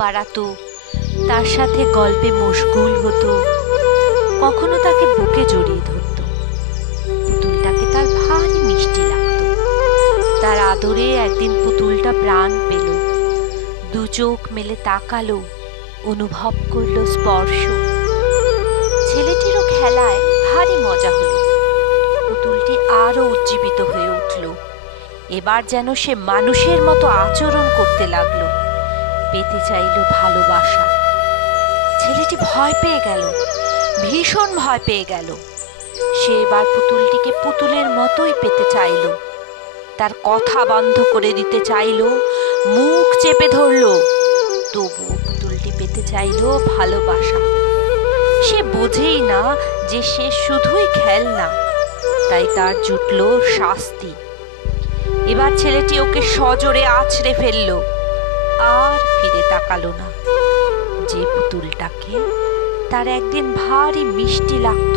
পাড়াতো, তার সাথে গল্পে মশগুল হতো, কখনো তাকে বুকে জড়িয়ে ধরত। পুতুলটাকে তার ভারী মিষ্টি লাগতো। তার আদরে একদিন পুতুলটা প্রাণ পেল, দু চোখ মেলে তাকালো, অনুভব করলো স্পর্শ। ছেলেটিরও খেলায় ভারী মজা হলো। পুতুলটি আরো উজ্জীবিত হয়ে উঠল। এবার যেন সে মানুষের মতো আচরণ করতে লাগলো, পেতে চাইলো ভালোবাসা। ছেলেটি ভয় পেয়ে গেল, ভীষণ ভয় পেয়ে গেল। সে এবার পুতুলটিকে পুতুলের মতোই পেতে চাইল, তার কথা বন্ধ করে দিতে চাইল, মুখ চেপে ধরল। তবুও পুতুলটি পেতে চাইল ভালোবাসা। সে বোঝেই না যে সে শুধুই খেলনা, তাই তার জুটল শাস্তি। এবার ছেলেটি ওকে সজোরে আছড়ে ফেলল, আর ফিরে তাকালো না। যে পুতুলটাকে তার একদিন ভারী মিষ্টি লাগতো,